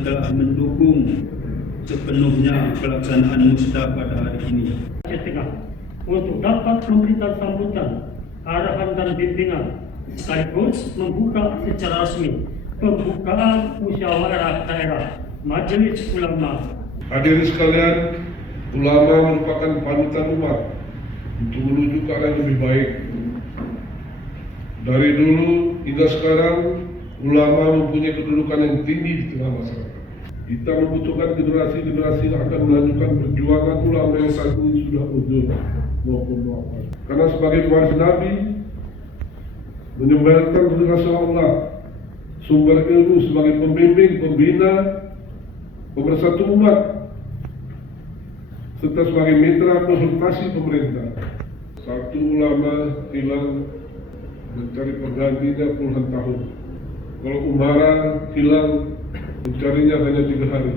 yang telah mendukung sepenuhnya pelaksanaan musda pada hari ini. Tengah untuk dapat memberikan sambutan, arahan dan bimbingan sekaligus membuka secara resmi pembukaan musyawarah daerah Majelis Ulama. Hadirin sekalian, ulama merupakan panutan umat untuk menuju ke arah yang lebih baik. Dari dulu hingga sekarang, ulama mempunyai kedudukan yang tinggi di tengah masyarakat. Kita membutuhkan generasi-generasi yang akan melanjutkan perjuangan ulama yang saat ini sudah uzur maupun wafat. Karena sebagai pewaris Nabi, menyebarkan Rasulullah, sumber ilmu sebagai pembimbing, pembina, pemersatu umat, serta sebagai mitra konsultasi pemerintah. Satu ulama hilang mencari penggantinya puluhan tahun. Kalau umara hilang mencarinya hanya 3 hari.